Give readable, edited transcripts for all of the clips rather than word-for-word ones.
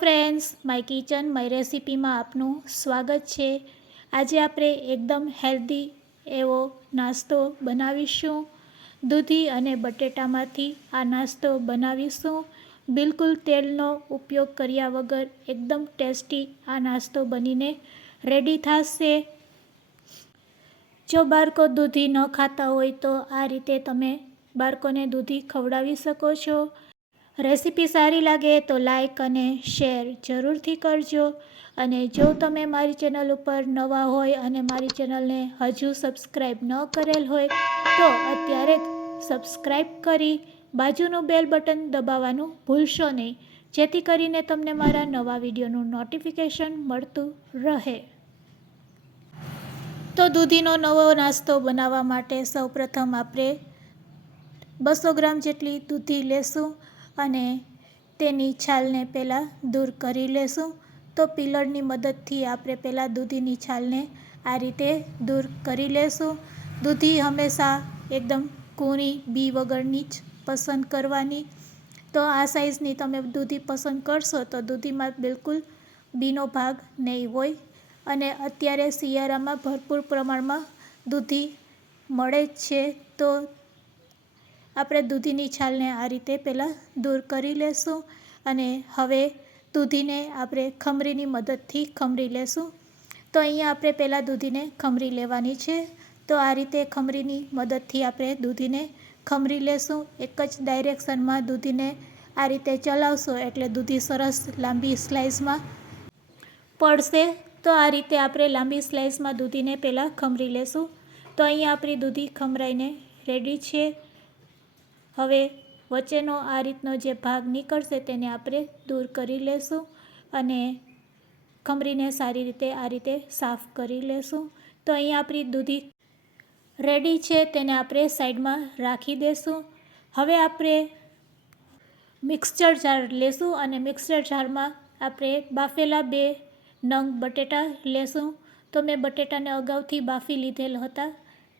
Friends, my kitchen my રેસિપીમાં આપનું સ્વાગત છે। આજે આપણે એકદમ હેલ્ધી એવો નાસ્તો બનાવીશું। દૂધી અને બટેટામાંથી આ નાસ્તો બનાવીશું। બિલકુલ તેલનો ઉપયોગ કર્યા વગર એકદમ ટેસ્ટી આ નાસ્તો બનીને રેડી થશે। જો બાળકો દૂધી ન ખાતા હોય તો આ રીતે તમે બાળકોને દૂધી ખવડાવી શકો છો। રેસીપી સારી લાગે તો લાઈક અને શેર જરૂરથી કરજો। અને જો તમે મારી ચેનલ ઉપર નવા હોય અને મારી ચેનલને હજુ સબસ્ક્રાઈબ ન કરેલ હોય તો અત્યારે જ સબસ્ક્રાઈબ કરી બાજુનું બેલ બટન દબાવવાનું ભૂલશો નહીં, જેથી કરીને તમને મારા નવા વિડીયોનું નોટિફિકેશન મળતું રહે। તો દૂધીનો નવો નાસ્તો બનાવવા માટે સૌપ્રથમ આપણે 200 ગ્રામ જેટલી દૂધી લેશું અને તેની છાલને પહેલાં દૂર કરી લેશું। તો પીલરની મદદથી આપણે પહેલાં દૂધીની છાલને આ રીતે દૂર કરી લેશું। દૂધી હંમેશા એકદમ કૂણી બી વગરની જ પસંદ કરવાની। તો આ સાઇઝની તમે દૂધી પસંદ કરશો તો દૂધીમાં બિલકુલ બીનો ભાગ નહીં હોય। અને અત્યારે શિયાળામાં ભરપૂર પ્રમાણમાં દૂધી મળે જ છે, તો આપણે દૂધીની છાલને આ રીતે પહેલાં દૂર કરી લેશું અને હવે દૂધીને આપણે ખમરીની મદદથી ખમરી લેશું। તો અહીંયા આપણે પહેલાં દૂધીને ખમરી લેવાની છે। તો આ રીતે ખમરીની મદદથી આપણે દૂધીને ખમરી લેશું। એક જ ડાયરેક્શનમાં દૂધીને આ રીતે ચલાવશો એટલે દૂધી સરસ લાંબી સ્લાઇસમાં પડશે। તો આ રીતે આપણે લાંબી સ્લાઇસમાં દૂધીને પહેલાં ખમરી લેશું। તો અહીંયા આપણી દૂધી ખમરાઈને રેડી છે। હવે વચ્ચેનો આ રીતનો જે ભાગ નીકળશે તેને આપણે દૂર કરી લેશું અને ખમરીને સારી રીતે આ રીતે સાફ કરી લેશું। તો અહીંયા આપણી દૂધી રેડી છે, તેને આપણે સાઈડમાં રાખી દેશું। હવે આપણે મિક્સર જાર લેશું અને મિક્સર જારમાં આપણે બાફેલા 2 નંગ બટેટા લેશું। તો મેં બટેટાને અગાઉથી બાફી લીધેલ હતા,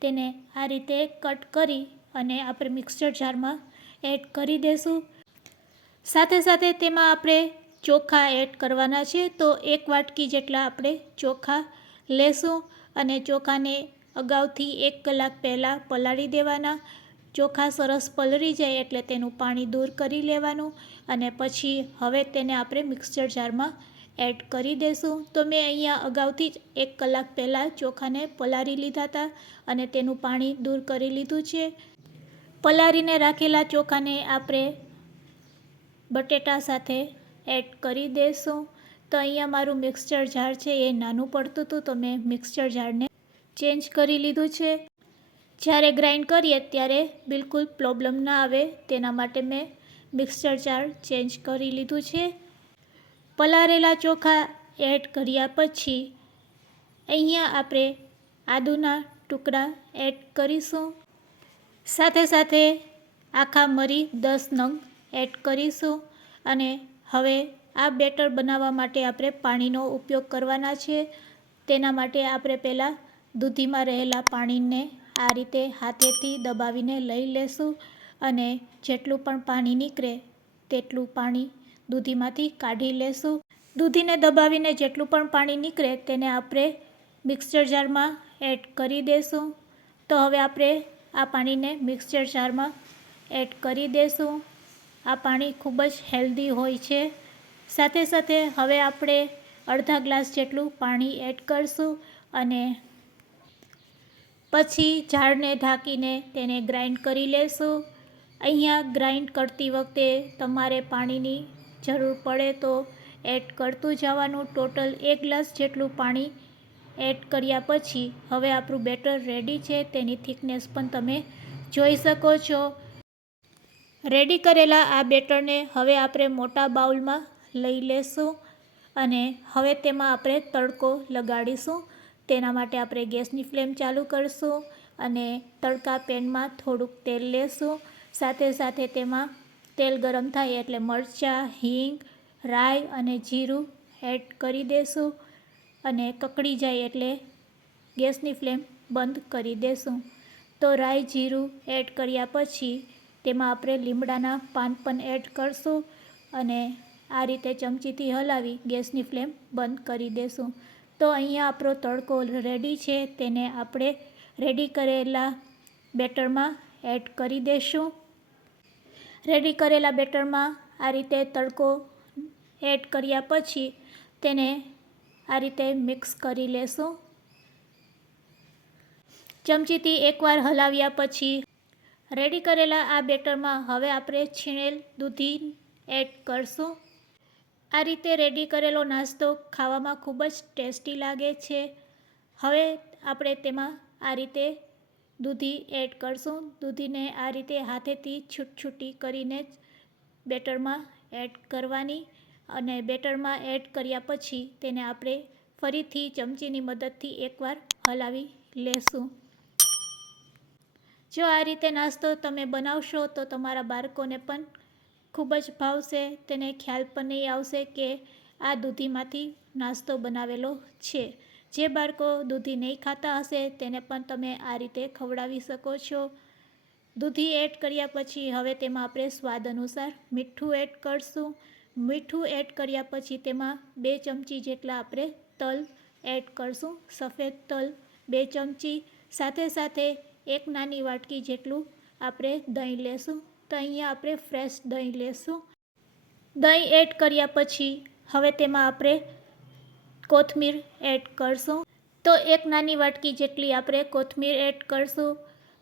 તેને આ રીતે કટ કરી અને આપણે મિક્સર જારમાં એડ કરી દેશું। સાથે સાથે તેમાં આપણે ચોખા એડ કરવાના છે। તો 1 વાટકી જેટલા આપણે ચોખા લેશું અને ચોખાને અગાઉથી 1 કલાક પહેલાં પલાળી દેવાના। ચોખા સરસ પલળી જાય એટલે તેનું પાણી દૂર કરી લેવાનું અને પછી હવે તેને આપણે મિક્સર જારમાં એડ કરી દેશું। તો મેં અહીંયા અગાઉથી જ 1 કલાક પહેલાં ચોખાને પલાળી લીધા હતા અને તેનું પાણી દૂર કરી લીધું છે। પલાળીને રાખેલા ચોખાને આપણે બટેટા સાથે એડ કરી દઈશું। તો અહીંયા મારું મિક્સર જાર છે એ નાનું પડતું હતું, તો મેં મિક્સર જારને ચેન્જ કરી લીધું છે। જ્યારે ગ્રાઇન્ડ કરીએ ત્યારે બિલકુલ પ્રોબ્લેમ ના આવે તેના માટે મેં મિક્સર જાર ચેન્જ કરી લીધું છે। પલાળેલા ચોખા એડ કર્યા પછી અહીંયા આપણે આદુના ટુકડા એડ કરીશું। સાથે સાથે આખા મરી 10 નંગ એડ કરીશું અને હવે આ બેટર બનાવવા માટે આપણે પાણીનો ઉપયોગ કરવાના છે। તેના માટે આપણે પહેલાં દૂધીમાં રહેલા પાણીને આ રીતે હાથેથી દબાવીને લઈ લેશું અને જેટલું પણ પાણી નીકળે તેટલું પાણી દૂધીમાંથી કાઢી લેશું। દૂધીને દબાવીને જેટલું પણ પાણી નીકળે તેને આપણે મિક્સર જારમાં એડ કરી દઈશું। તો હવે આપણે આ પાણીને મિક્સર જારમાં એડ કરી દઈશું। આ પાણી ખૂબ જ હેલ્ધી હોય છે। સાથે સાથે હવે આપણે અડધા ગ્લાસ જેટલું પાણી એડ કરીશું અને પછી જારને ઢાંકીને તેને ગ્રાઇન્ડ કરી લેશું। અહીંયા ગ્રાઇન્ડ કરતી વખતે તમારે પાણીની જરૂર પડે તો એડ કરતું જવાનું। ટોટલ 1 ગ્લાસ જેટલું પાણી એડ કર્યા પછી હવે આપણું બેટર રેડી છે। તેની થિકનેસ પણ તમે જોઈ શકો છો। રેડી કરેલા આ બેટરને હવે આપણે મોટા બાઉલમાં લઈ લેશું અને હવે તેમાં આપણે તડકો લગાડીશું। તેના માટે આપણે ગેસની ફ્લેમ ચાલુ કરીશું અને તડકા પેનમાં થોડુંક તેલ લેશું। સાથે સાથે તેમાં તેલ ગરમ થાય એટલે મરચાં, હિંગ, રાઈ અને જીરું એડ કરી દેશું અને કકડી જાય એટલે ગેસની ફ્લેમ બંધ કરી દેશું। તો રાઈ જીરું એડ કર્યા પછી તેમાં આપણે લીમડાના પાન પણ એડ કરીશું અને આ રીતે ચમચીથી હલાવી ગેસની ફ્લેમ બંધ કરી દેશું. તો અહીંયા આપણો તડકો રેડી છે. તેને આપણે રેડી કરેલા બેટરમાં એડ કરી દઈશું. રેડી કરેલા બેટરમાં આ રીતે તડકો એડ કર્યા પછી તેને આ રીતે મિક્સ કરી લેશું. ચમચીથી એકવાર હલાવ્યા પછી રેડી કરેલા આ બેટરમાં હવે આપણે છીણેલ દૂધી એડ કરશું. આ રીતે રેડી કરેલો નાસ્તો ખાવામાં ખૂબ જ ટેસ્ટી લાગે છે. હવે આપણે તેમાં આ રીતે દૂધી એડ કરશું. દૂધીને આ રીતે હાથેથી છૂટી કરીને જ બેટરમાં એડ કરવાની અને બેટરમાં એડ કર્યા પછી તેને આપણે ફરીથી ચમચીની મદદથી એકવાર હલાવી લેશું. જો આ રીતે નાસ્તો તમે બનાવશો તો તમારા બાળકોને પણ ખૂબ જ ભાવશે. તેને ખ્યાલ પણ નહીં આવશે કે આ દૂધીમાંથી નાસ્તો બનાવેલો છે. જે બાળકો દૂધી નહીં ખાતા હશે તેને પણ તમે આ રીતે ખવડાવી શકો છો. દૂધી એડ કર્યા પછી હવે તેમાં આપણે સ્વાદ અનુસાર મીઠું એડ કરશું. મીઠું એડ કર્યા પછી તેમાં 2 ચમચી જેટલા આપણે તલ એડ કરશું. સફેદ તલ 2 ચમચી, સાથે સાથે 1 નાની વાટકી જેટલું આપણે દહીં લેશું. તો અહીંયા આપણે ફ્રેશ દહીં લેશું. દહીં એડ કર્યા પછી હવે તેમાં આપણે કોથમીર એડ કરશું. તો 1 નાની વાટકી જેટલી આપણે કોથમીર એડ કરશું.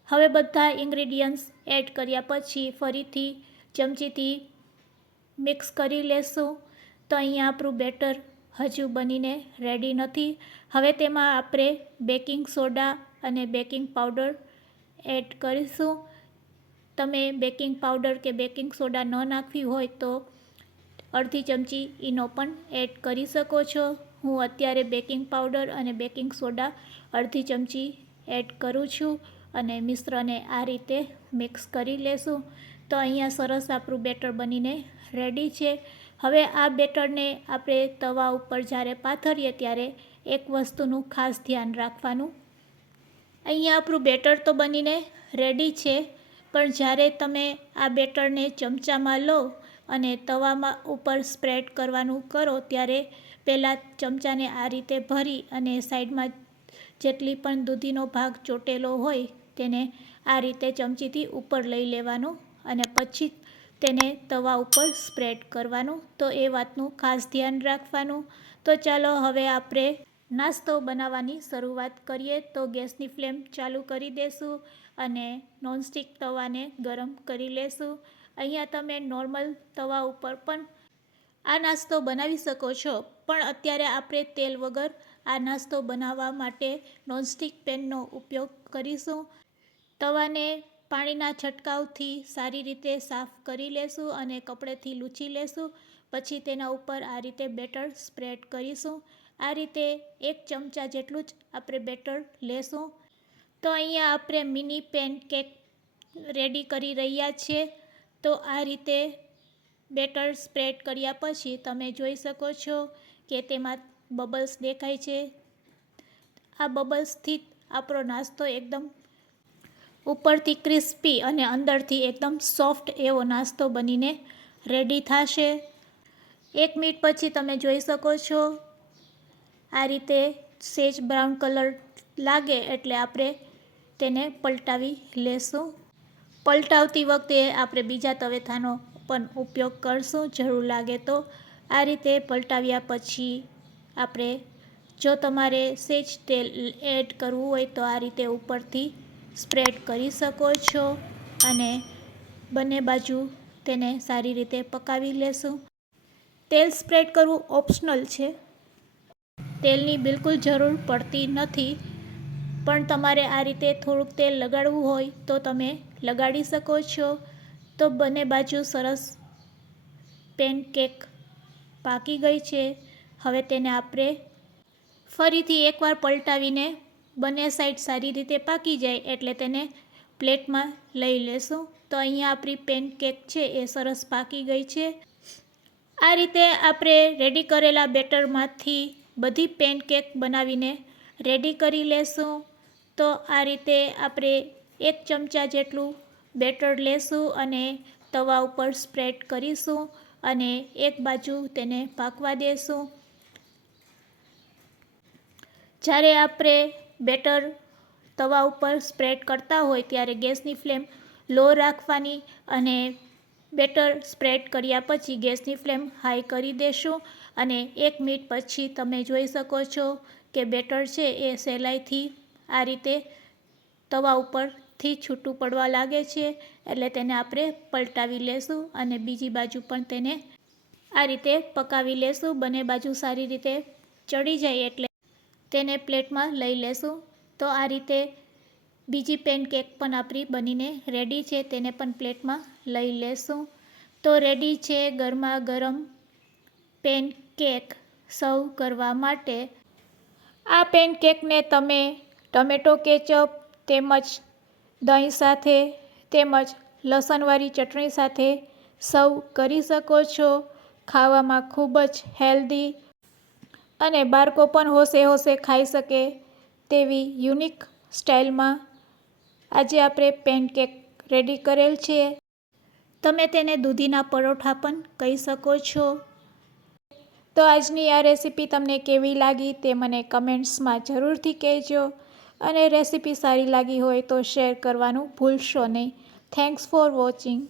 હવે બધા ઇન્ગ્રીડિયન્ટ્સ એડ કર્યા પછી ફરીથી ચમચીથી મિક્સ કરી લેશું. તો અહીંયા આપણું બેટર હજુ બનીને રેડી નથી. હવે તેમાં આપણે બેકિંગ સોડા અને બેકિંગ પાવડર એડ કરીશું. તમે બેકિંગ પાવડર કે બેકિંગ સોડા ન નાખવી હોય તો અડધી ચમચી ઈનો પણ એડ કરી શકો છો. હું અત્યારે બેકિંગ પાવડર અને બેકિંગ સોડા અડધી ચમચી એડ કરું છું અને મિશ્રણને આ રીતે મિક્સ કરી લેશું. તો અહીંયા સરસ આપણું બેટર બનીને રેડી છે. હવે આ બેટરને આપણે તવા ઉપર જ્યારે પાથરીએ ત્યારે એક વસ્તુનું ખાસ ધ્યાન રાખવાનું. અહીંયા આપણું બેટર તો બનીને રેડી છે, પણ જ્યારે તમે આ બેટરને ચમચામાં લો અને તવામાં ઉપર સ્પ્રેડ કરવાનું કરો ત્યારે પહેલાં ચમચાને આ રીતે ભરી અને સાઈડમાં જેટલી પણ દૂધીનો ભાગ ચોટેલો હોય તેને આ રીતે ચમચીથી ઉપર લઈ લેવાનું અને પછી તેને તવા ઉપર સ્પ્રેડ કરવાનું. તો એ વાતનું ખાસ ધ્યાન રાખવાનું. તો ચાલો હવે આપણે નાસ્તો બનાવવાની શરૂઆત કરીએ. તો ગેસની ફ્લેમ ચાલુ કરી દેશું અને નોનસ્ટિક તવાને ગરમ કરી લેશું. અહીંયા તમે નોર્મલ તવા ઉપર પણ આ નાસ્તો બનાવી શકો છો, પણ અત્યારે આપણે તેલ વગર આ નાસ્તો બનાવવા માટે નોનસ્ટિક પેનનો ઉપયોગ કરીશું. તવાને પાણીના છંટકાવથી સારી રીતે સાફ કરી લેશું અને કપડેથી લૂછી લેશું. પછી તેના ઉપર આ રીતે બેટર સ્પ્રેડ કરીશું. આ રીતે 1 ચમચા જેટલું જ આપણે બેટર લેશું. તો અહીંયા આપણે મિની પેનકેક રેડી કરી રહ્યા છીએ. તો આ રીતે બેટર સ્પ્રેડ કર્યા પછી તમે જોઈ શકો છો કે તેમાં બબલ્સ દેખાય છે. આ બબલ્સથી આપણો નાસ્તો એકદમ ઉપરથી ક્રિસ્પી અને અંદરથી એકદમ સોફ્ટ એવો નાસ્તો બનીને રેડી થશે. 1 મિનિટ પછી તમે જોઈ શકો છો આ રીતે સેજ બ્રાઉન કલર લાગે એટલે આપણે તેને પલટાવી લેશું. પલટાવતી વખતે આપણે બીજા તવેથાનો પણ ઉપયોગ કરશું જરૂર લાગે તો. આ રીતે પલટાવ્યા પછી આપણે, જો તમારે સેજ તેલ એડ કરવું હોય તો આ રીતે ઉપરથી સ્પ્રેડ કરી શકો છો અને બંને બાજુ તેને સારી રીતે પકાવી લેશું. તેલ સ્પ્રેડ કરવું ઓપ્શનલ છે, તેલની બિલકુલ જરૂર પડતી નથી, પણ તમારે આ રીતે થોડુંક તેલ લગાડવું હોય તો તમે લગાડી શકો છો. તો બંને બાજુ સરસ પેનકેક પાકી ગઈ છે. હવે તેને આપણે ફરીથી એકવાર પલટાવીને બંને સાઈડ સારી રીતે પાકી જાય એટલે તેને પ્લેટમાં લઈ લેશું. તો અહીંયા આપણી પેનકેક છે એ સરસ પાકી ગઈ છે. આ રીતે આપણે રેડી કરેલા બેટરમાંથી બધી પેનકેક બનાવીને રેડી કરી લેશું. તો આ રીતે આપણે 1 ચમચા જેટલું બેટર લેશું અને તવા ઉપર સ્પ્રેડ કરીશું અને એક બાજુ તેને પાકવા દેશું. જ્યારે આપણે બેટર તવા ઉપર સ્પ્રેડ કરતા હોય ત્યારે ગેસની ફ્લેમ લો રાખવાની અને બેટર સ્પ્રેડ કર્યા પછી ગેસની ફ્લેમ હાઈ કરી દેશું. અને 1 મિનિટ પછી તમે જોઈ શકો છો કે બેટર છે એ સહેલાઈથી આ રીતે તવા ઉપરથી છૂટું પડવા લાગે છે. એટલે તેને આપણે પલટાવી લેશું અને બીજી બાજુ પણ તેને આ રીતે પકાવી લેશું. બંને બાજુ સારી રીતે ચડી જાય એટલે તેને પ્લેટમાં લઈ લેશું. તો આ રીતે બીજી પેનકેક પણ આપણી બનીને રેડી છે. તેને પણ પ્લેટમાં લઈ લેશું. તો રેડી છે ગરમા ગરમ પેનકેક સર્વ કરવા માટે. આ પેનકેકને તમે ટમેટો કેચઅપ તેમજ દહીં સાથે તેમજ લસણવાળી ચટણી સાથે સર્વ કરી શકો છો. ખાવામાં ખૂબ જ હેલ્ધી અને બાળકો પણ હોશે હોશે ખાઈ શકે તેવી યુનિક સ્ટાઇલમાં આજે આપણે પેનકેક રેડી કરેલ છે. તમે તેને દૂધીના પરોઠા પણ કહી શકો છો. તો આજની આ રેસીપી તમને કેવી લાગી તે મને કમેન્ટ્સમાં જરૂરથી કહેજો. અને રેસીપી સારી લાગી હોય તો શેર કરવાનું ભૂલશો નહીં. Thanks for watching.